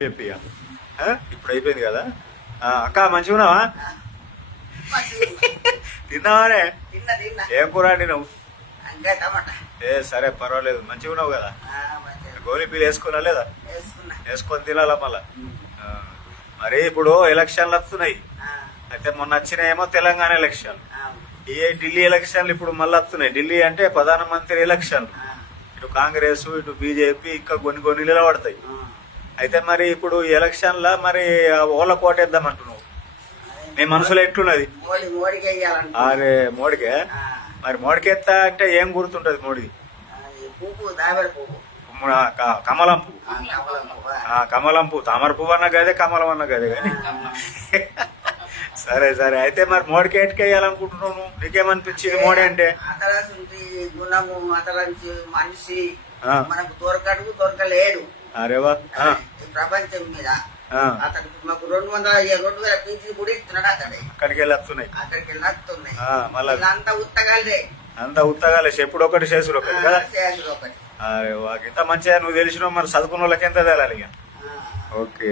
చెప్పి? ఇప్పుడు అయిపోయింది కదా? అక్క మంచిగా ఉన్నావా తిన్నావానే? తిన్నా తిన్నా. ఏం కూర నువ్వు ఇంకా టమాటా. ఏ సరే పర్వాలేదు. మంచిగా ఉన్నావు కదా గోళీ పీలు వేసుకున్నా లేదా? వేసుకొని తినాలా మళ్ళా? మరి ఇప్పుడు ఎలక్షన్లు వస్తున్నాయి. అయితే మొన్న వచ్చినాయేమో తెలంగాణ ఎలక్షన్. ఈ ఢిల్లీ ఎలక్షన్లు ఇప్పుడు మళ్ళీ వస్తున్నాయి. ఢిల్లీ అంటే ప్రధానమంత్రి ఎలక్షన్. ఇటు కాంగ్రెస్ ఇటు బీజేపీ ఇంకా కొన్ని కొన్ని నిలబడతాయి. అయితే మరి ఇప్పుడు ఎలక్షన్ల మరి ఓళ్ళ కోటేద్దాం అంటున్నావు నీ మనసులో ఎట్లున్నది? అరే మోడీకే మరి మోడీకి ఎత్తా అంటే ఏం గుర్తుంటది మోడీ? కమలం పువ్వు. ఆ, కమలం పువ్వు? తామర పువ్వు అన్న గదే కమలం అన్న గదే కానీ. సరే సరే. అయితే మరి మోడీకి ఎట్టుకు వేయాలనుకుంటున్నావు నువ్వు? నీకేమనిపించింది మోడీ అంటే? గుణము మనిషి. మనకు దొరకడు దొరకలేడు. ఈ ప్రపంచం మీద. ఆ, అతనికి మాకు రెండు వందల రెండు వేల పీజీ కూడా ఇస్తున్నాడు అతడే. అక్కడికి వెళ్ళి వస్తున్నాయి అక్కడికి నచ్చుతున్నాయి ఆ, మళ్ళా వీళ్ళంతా ఉత్తగాలే అంతా ఉత్తగాలే చెప్పుడు ఒకటి చేసుడు ఒకటి కదా? అరే వా. ఇంత మంచిగా నువ్వు తెలిసిన మరి చదువుకున్న వాళ్ళకి ఎంత తేలాలి ఇక. ఓకే.